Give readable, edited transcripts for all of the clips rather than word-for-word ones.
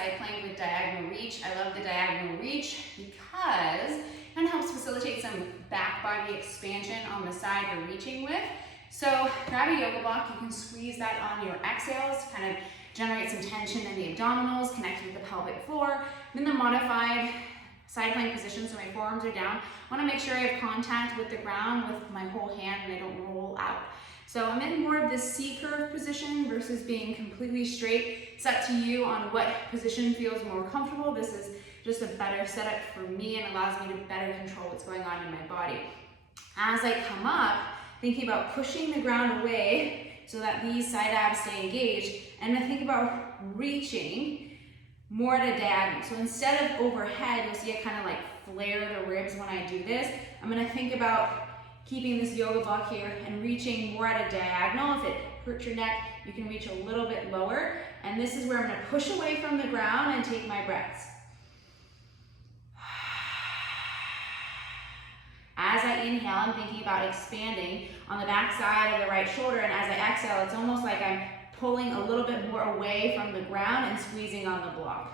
side plank with diagonal reach. I love the diagonal reach because it kind of helps facilitate some back body expansion on the side you're reaching with. So grab a yoga block, you can squeeze that on your exhales to kind of generate some tension in the abdominals, connect with the pelvic floor. I'm in the modified side plank position, so my forearms are down. I want to make sure I have contact with the ground with my whole hand and I don't roll out. So I'm in more of this C-curve position versus being completely straight. It's up to you on what position feels more comfortable. This is just a better setup for me and allows me to better control what's going on in my body. As I come up, thinking about pushing the ground away so that these side abs stay engaged, and then think about reaching more at a diagonal. So instead of overhead, you'll see I kind of like flare the ribs when I do this. I'm gonna think about keeping this yoga block here and reaching more at a diagonal. If it hurts your neck, you can reach a little bit lower. And this is where I'm gonna push away from the ground and take my breaths. As I inhale, I'm thinking about expanding on the back side of the right shoulder, and as I exhale, it's almost like I'm pulling a little bit more away from the ground and squeezing on the block.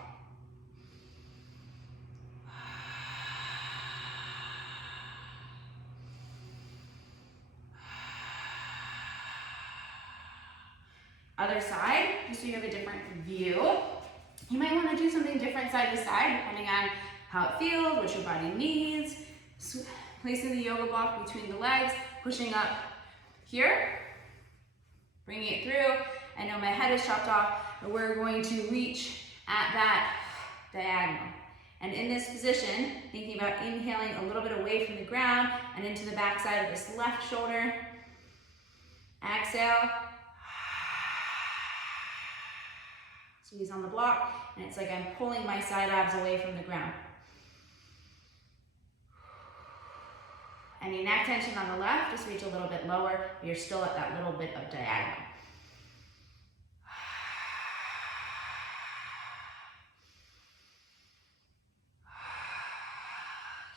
Other side, just so you have a different view. You might want to do something different side to side, depending on how it feels, what your body needs. Placing the yoga block between the legs, pushing up here, bringing it through. I know my head is chopped off, but we're going to reach at that diagonal. And in this position, thinking about inhaling a little bit away from the ground and into the back side of this left shoulder. Exhale. Squeeze on the block, and it's like I'm pulling my side abs away from the ground. Any neck tension on the left, just reach a little bit lower, but you're still at that little bit of diagonal.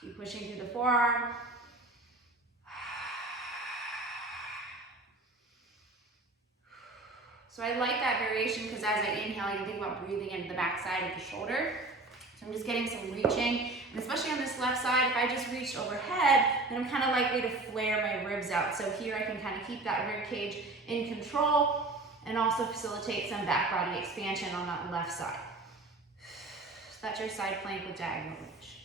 Keep pushing through the forearm. So I like that variation because as I inhale, you think about breathing into the back side of the shoulder. So I'm just getting some reaching, and especially on this left side, if I just reached overhead, then I'm kind of likely to flare my ribs out. So here I can kind of keep that rib cage in control and also facilitate some back body expansion on that left side. So that's your side plank with diagonal reach.